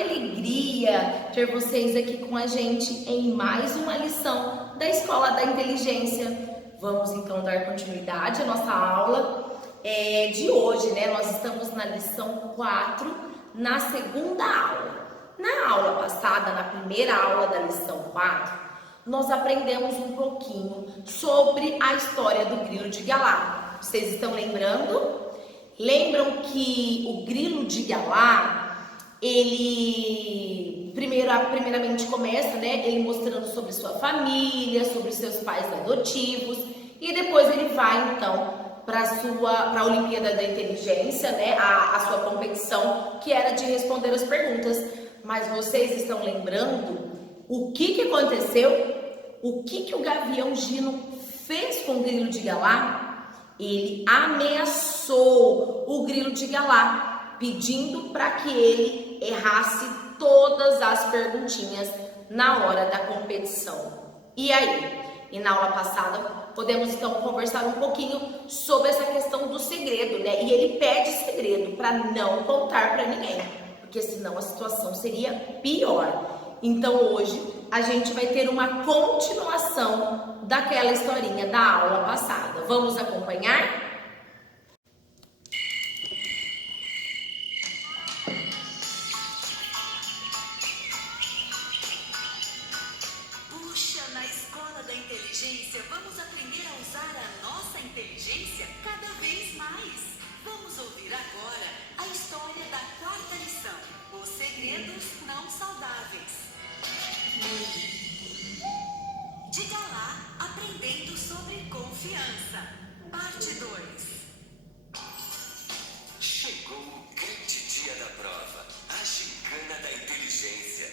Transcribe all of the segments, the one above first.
que alegria ter vocês aqui com a gente em mais uma lição da Escola da Inteligência. Vamos então dar continuidade à nossa aula de hoje, né? Nós estamos na lição 4, na segunda aula. Na aula passada, na primeira aula da lição 4, nós aprendemos um pouquinho sobre a história do grilo de Galá. Vocês estão lembrando? Lembram que o grilo de Galá, ele primeiramente começa, né, ele mostrando sobre sua família, sobre seus pais adotivos, e depois ele vai então para a Olimpíada da Inteligência, né, a sua competição, que era de responder as perguntas. Mas vocês estão lembrando o que aconteceu? O que o Gavião Gino fez com o grilo de Galá? Ele ameaçou o grilo de Galá, pedindo para que ele errasse todas as perguntinhas na hora da competição. E aí? E na aula passada, podemos então conversar um pouquinho sobre essa questão do segredo, né? E ele pede segredo para não contar para ninguém, porque senão a situação seria pior. Então hoje a gente vai ter uma continuação daquela historinha da aula passada. Vamos acompanhar? Puxa, na Escola da Inteligência vamos aprender a usar a nossa inteligência cada vez mais. Vamos ouvir agora a história da quarta lição, os segredos não saudáveis. De Galá, aprendendo sobre confiança. Parte 2. Chegou o grande dia da prova, a gincana da inteligência.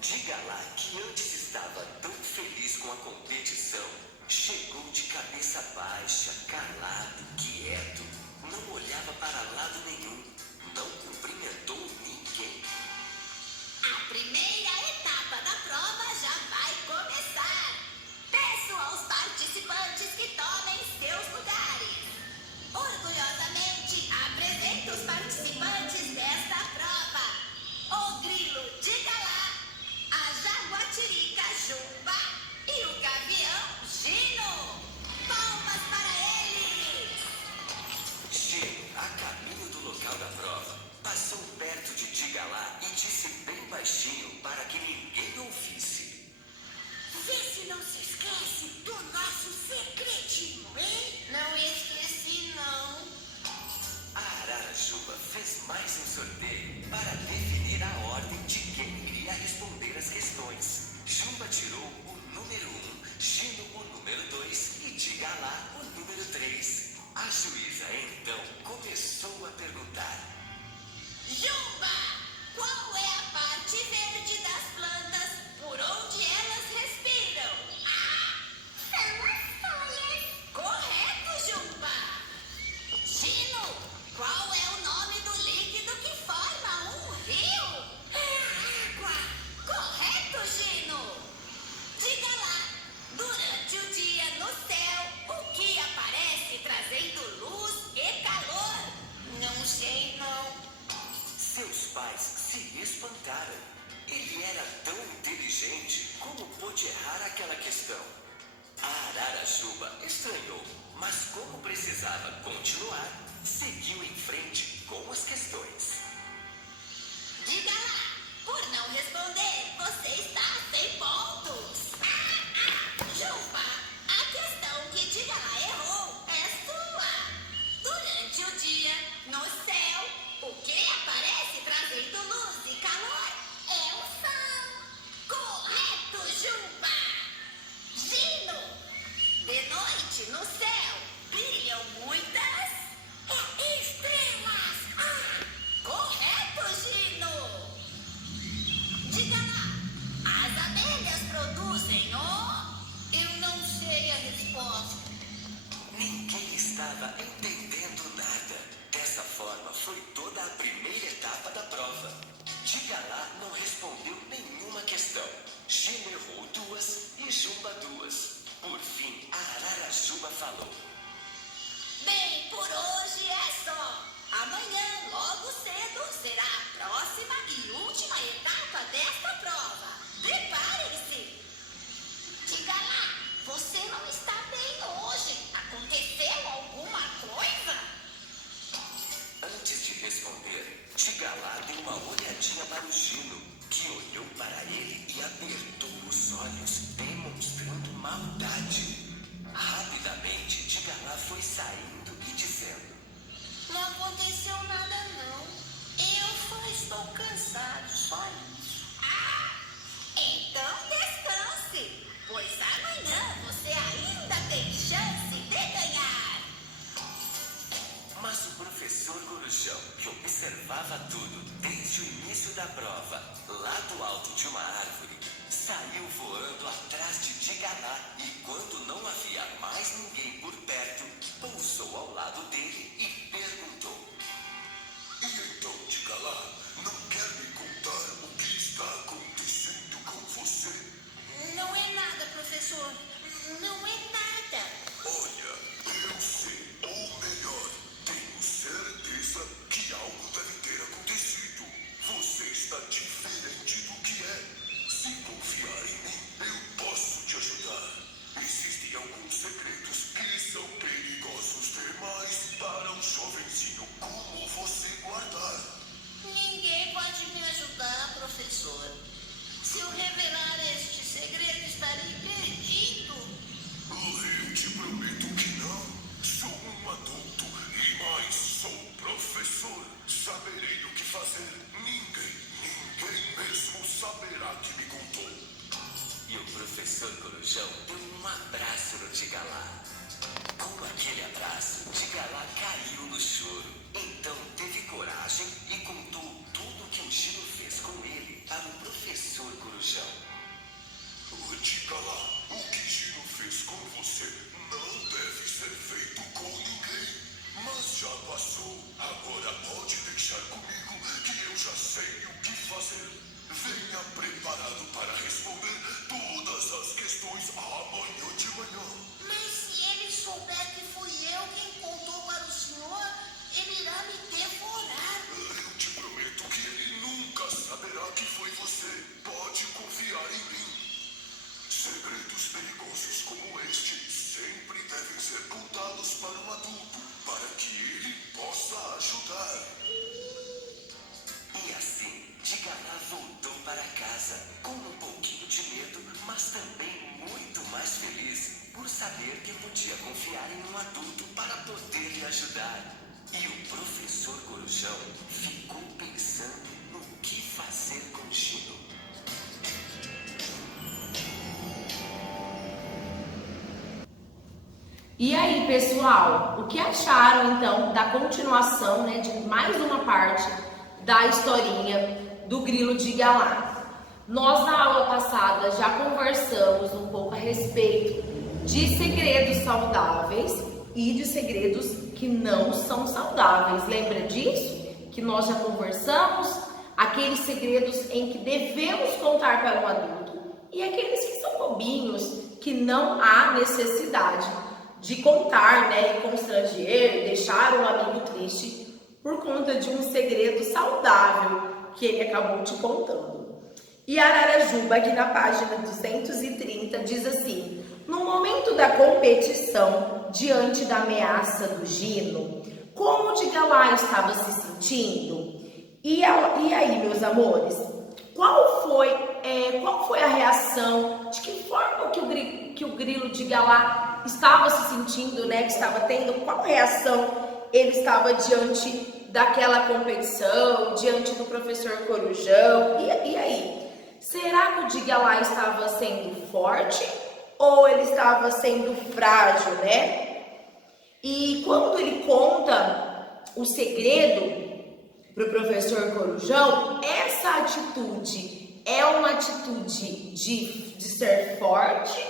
De Galá, que antes estava tão feliz com a competição, chegou de cabeça baixa, calado, quieto, não olhava para lado nenhum, não cumprimentou ninguém. A primeira etapa da prova já vai começar. Peço aos participantes que tomem seus lugares. Orgulhosamente apresento os participantes desta prova: o grilo de Galá, a jaguatirica Jumba e o gavião Gino. Palmas para eles! Gino, a caminho do local da prova, passou perto de Tigalá e disse bem baixinho para que ninguém ouvisse. Vê se não se esquece do nosso segredinho, hein? Não esqueci, não. A Ararajuba fez mais um sorteio para definir a ordem de quem iria responder as questões. Jumba tirou o número 1, Gino o número 2 e Tigalá o número 3. A juíza então começou a perguntar. Jumba, qual é a parte verde das plantas por onde elas respiram? São as folhas. Correto, Jumba. Gino, qual é o nome do líquido que forma um rio? É a água. Correto, Gino. Diga lá, durante o dia no céu, o que aparece trazendo luz e calor? Não sei, não. Seus pais se espantaram. Ele era tão inteligente, como pôde errar aquela questão? A Ararajuba estranhou, mas como precisava continuar, seguiu em frente com as questões. Diga lá, por não responder, você está sem pontos. Jumba, a questão que Diga lá errou é sua. Durante o dia, no céu, o que aparece trazendo luz e calor é o sol. Correto, Jumba. Gino, de noite no céu brilham muitas estrelas. Correto, Gino. Diga lá, as abelhas produzem o... Eu não sei a resposta. Ninguém estava entendendo nada. Dessa forma, foi toda a primeira etapa da prova. Tigalá não respondeu nenhuma questão. Gino errou 2 e Jumba 2. Por fim, a Ararajuba falou. próxima e última etapa desta prova. Preparem-se! Diga lá, você não está bem hoje. Aconteceu alguma coisa? Antes de responder, Tigalá deu uma olhadinha para o Gino, que olhou para ele e apertou os olhos, demonstrando maldade. Rapidamente, Tigalá foi saindo e dizendo: Não aconteceu nada, não. Eu só estou cansado, só isso. Ah, então descanse, pois amanhã você ainda tem chance de ganhar. Mas o professor Corujão, que observava tudo desde o início da prova, lá do alto de uma árvore, saiu voando atrás de Tigalá e, quando não havia mais ninguém por perto, pousou ao lado dele e perguntou: E então, Tigalá, não quer me contar o que está acontecendo com você? Não é nada, professor. Não é nada. Olha, eu sei, ou melhor, tenho certeza que algo deve ter acontecido. Você está diferente do que é. Se confiar em mim, eu posso te ajudar. Existem alguns segredos que são perigosos demais para um jovenzinho como você guardar. Ninguém pode me ajudar, professor. Se eu revelar este segredo, estarei perdido. Eu te prometo que não. Sou um adulto e mais sou professor. Saberei o que fazer. Ninguém mesmo saberá que me contou. E o professor Corujão deu um abraço no Tigalá. Com aquele abraço, Tigalá caiu no choro. Então teve coragem e contou tudo o que o Gino fez com ele para o professor Corujão. Tigalá, o que Gino fez com você não deve ser feito com ninguém. Mas já passou. Agora pode deixar comigo que eu já sei o que fazer. Venha preparado para responder todas as questões amanhã de manhã. Mas se ele souber que fui eu quem contou para o senhor, ele irá me devorar. Eu te prometo que ele nunca saberá que foi você. Pode confiar em mim. Segredos perigosos como este sempre devem ser contados para um adulto, para que ele possa ajudar. E assim, Tigalá voltou para casa com um pouquinho de medo, mas também muito mais feliz por saber que podia confiar em um adulto para poder lhe ajudar. E o professor Corujão ficou pensando no que fazer com Gino. E aí, pessoal, o que acharam então da continuação, né, de mais uma parte da historinha do Grilo de Galá? Nós na aula passada já conversamos um pouco a respeito de segredos saudáveis e de segredos que não são saudáveis. Lembra disso? Que nós já conversamos? Aqueles segredos em que devemos contar para um adulto e aqueles que são bobinhos, que não há necessidade de contar, né, e constranger, deixar o amigo triste por conta de um segredo saudável que ele acabou te contando. E Ararajuba, aqui na página 230, diz assim: no momento da competição, diante da ameaça do Gino, como Tigalá estava se sentindo? E aí, meus amores, qual foi a reação? De que forma que o Grilo de Galá estava se sentindo, né? Que estava tendo? Qual reação ele estava diante daquela competição, diante do professor Corujão? E aí? Será que o Tigalá estava sendo forte ou ele estava sendo frágil, né? E quando ele conta o segredo para o professor Corujão, essa atitude é uma atitude de ser forte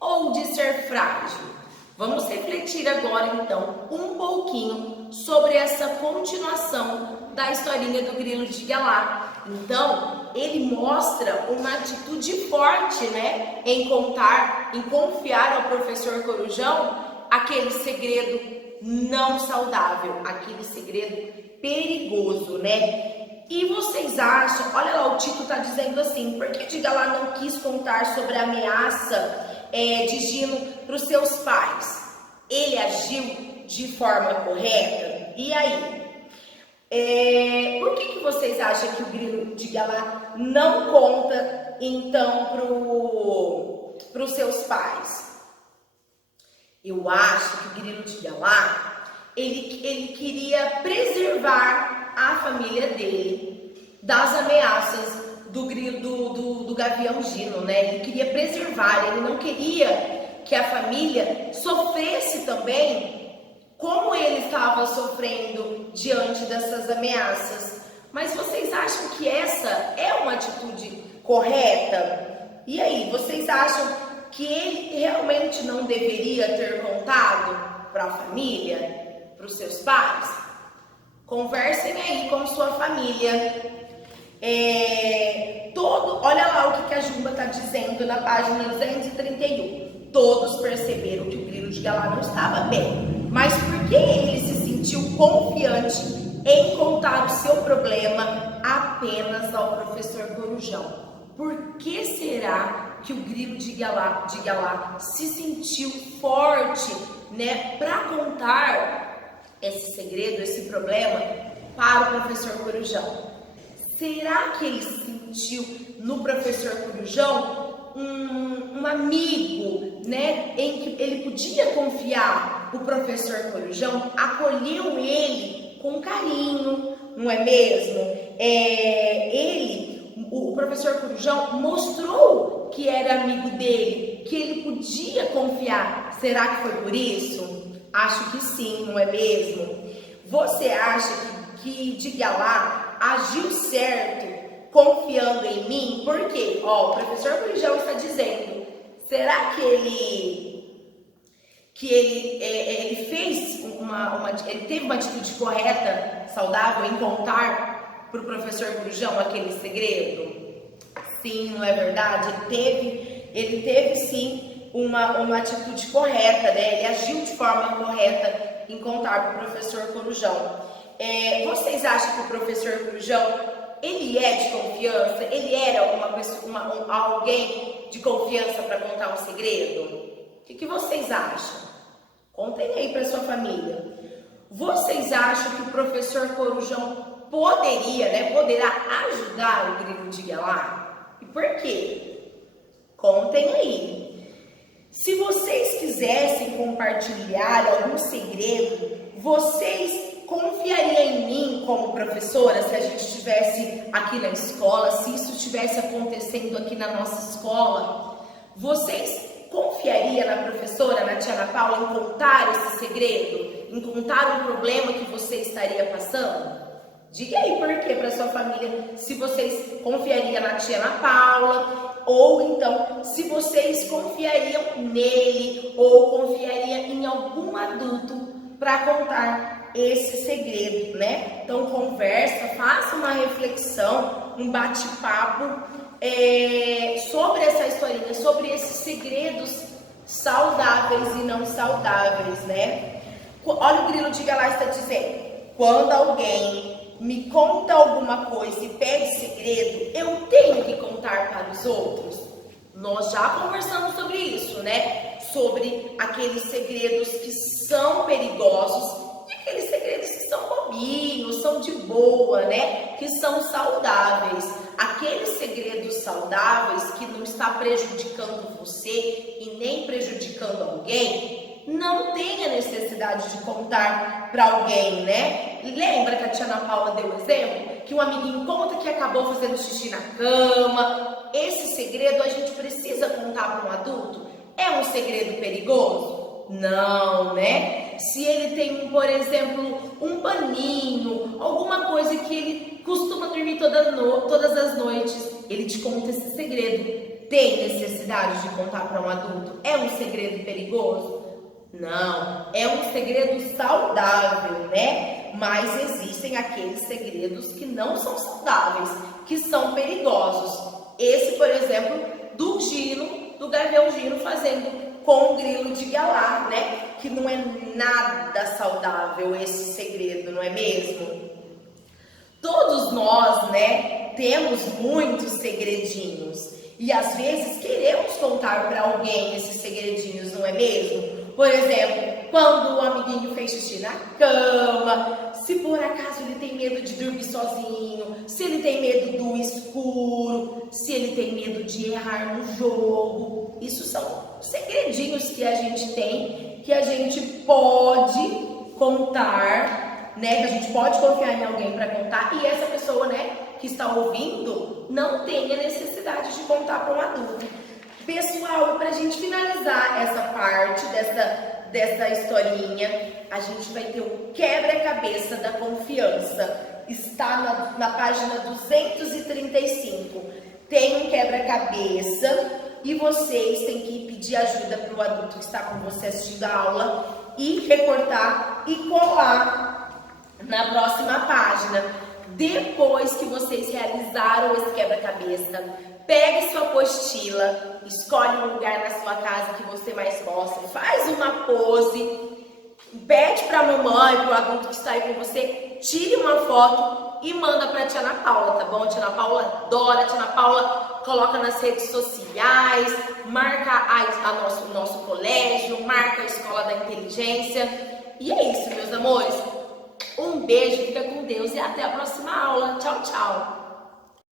ou de ser frágil? Vamos refletir agora, então, um pouquinho sobre essa continuação da historinha do Grilo de Galá. Então, ele mostra uma atitude forte, né, em contar, em confiar ao professor Corujão aquele segredo não saudável, aquele segredo perigoso, né? E vocês acham, olha lá, o Tito tá dizendo assim, por que Diga Lá não quis contar sobre a ameaça de Gino para os seus pais? Ele agiu de forma correta? E aí? Por que vocês acham que o Grilo Diga Lá não conta, então, para os seus pais? Eu acho que o Grilo Diga Lá, ele queria preservar a família dele das ameaças do Gavião Gino, né? Ele queria preservar, ele não queria que a família sofresse também como ele estava sofrendo diante dessas ameaças. Mas vocês acham que essa é uma atitude correta? E aí, vocês acham que ele realmente não deveria ter contado para a família, para os seus pais? Conversem aí com sua família. Olha lá o que a Jumba está dizendo na página 231. Todos perceberam que o Grilo Diga Lá não estava bem, mas por que ele se sentiu confiante em contar o seu problema apenas ao professor Corujão? Por que será que o Grilo Diga Lá se sentiu forte, né, para contar esse segredo, esse problema para o professor Corujão? Será que ele sentiu no professor Corujão um amigo, né, em que ele podia confiar? O professor Corujão acolheu ele com carinho, não é mesmo? O professor Corujão mostrou que era amigo dele, que ele podia confiar. Será que foi por isso? Acho que sim, não é mesmo? Você acha que Diga Lá agiu certo confiando em mim? Por quê? O professor Corujão está dizendo, será que ele fez ele teve uma atitude correta, saudável em contar para o professor Corujão aquele segredo? Sim, não é verdade? Ele teve sim uma atitude correta, né? Ele agiu de forma correta em contar para o professor Corujão. Vocês acham que o professor Corujão, ele é de confiança? Ele era alguém de confiança para contar um segredo? O que vocês acham? Contem aí para sua família. Vocês acham que o professor Corujão poderá ajudar o Grilo Diga Lá? E por quê? Contem aí. Se vocês quisessem compartilhar algum segredo, vocês confiariam em mim como professora se a gente estivesse aqui na escola, se isso estivesse acontecendo aqui na nossa escola? Vocês confiariam na professora, na tia Ana Paula, em contar esse segredo? Em contar um problema que você estaria passando? Diga aí por quê para sua família, se vocês confiariam na tia Ana Paula, ou então se vocês confiariam nele, ou confiariam em algum adulto para contar esse segredo, né? Então conversa, faça uma reflexão, um bate-papo sobre essa historinha, sobre esses segredos saudáveis e não saudáveis, né? Olha, o Grilo Diga Lá está dizendo, quando alguém me conta alguma coisa e pede segredo, eu tenho que contar para os outros? Nós já conversamos sobre isso, né? Sobre aqueles segredos que são perigosos e aqueles segredos que são bobinhos, são de boa, né? Que são saudáveis. Aqueles segredos saudáveis que não está prejudicando você e nem prejudicando alguém, não tem a necessidade de contar para alguém, né? Lembra que a tia Ana Paula deu um exemplo? Que um amiguinho conta que acabou fazendo xixi na cama. Esse segredo a gente precisa contar para um adulto? É um segredo perigoso? Não, né? Se ele tem, por exemplo, um paninho, alguma coisa que ele costuma dormir todas as noites, ele te conta esse segredo. Tem necessidade de contar para um adulto? É um segredo perigoso? Não, é um segredo saudável, né? Mas existem aqueles segredos que não são saudáveis, que são perigosos. Esse, por exemplo, do Gavião Gino fazendo com o Grilo Diga Lá, né? Que não é nada saudável esse segredo, não é mesmo? Todos nós, né, temos muitos segredinhos e às vezes queremos contar para alguém esses segredinhos, não é mesmo? Por exemplo, quando o amiguinho fez xixi na cama, se por acaso ele tem medo de dormir sozinho, se ele tem medo do escuro, se ele tem medo de errar no jogo. Isso são segredinhos que a gente tem, que a gente pode contar, né? Que a gente pode confiar em alguém para contar e essa pessoa, né, que está ouvindo, não tem a necessidade de contar para um adulto. Pessoal, para a gente finalizar essa parte dessa historinha, a gente vai ter o quebra-cabeça da confiança. Está na página 235. Tem um quebra-cabeça e vocês têm que pedir ajuda para o adulto que está com você assistindo a aula e recortar e colar na próxima página. Depois que vocês realizaram esse quebra-cabeça, pegue sua apostila, escolhe um lugar na sua casa que você mais gosta, faz uma pose, pede para a mamãe, para o adulto que está aí com você, tire uma foto e manda para a tia Ana Paula, tá bom? A tia Ana Paula adora, a tia Ana Paula coloca nas redes sociais, marca o nosso colégio, marca a Escola da Inteligência. E é isso, meus amores. Um beijo, fica com Deus e até a próxima aula. Tchau, tchau!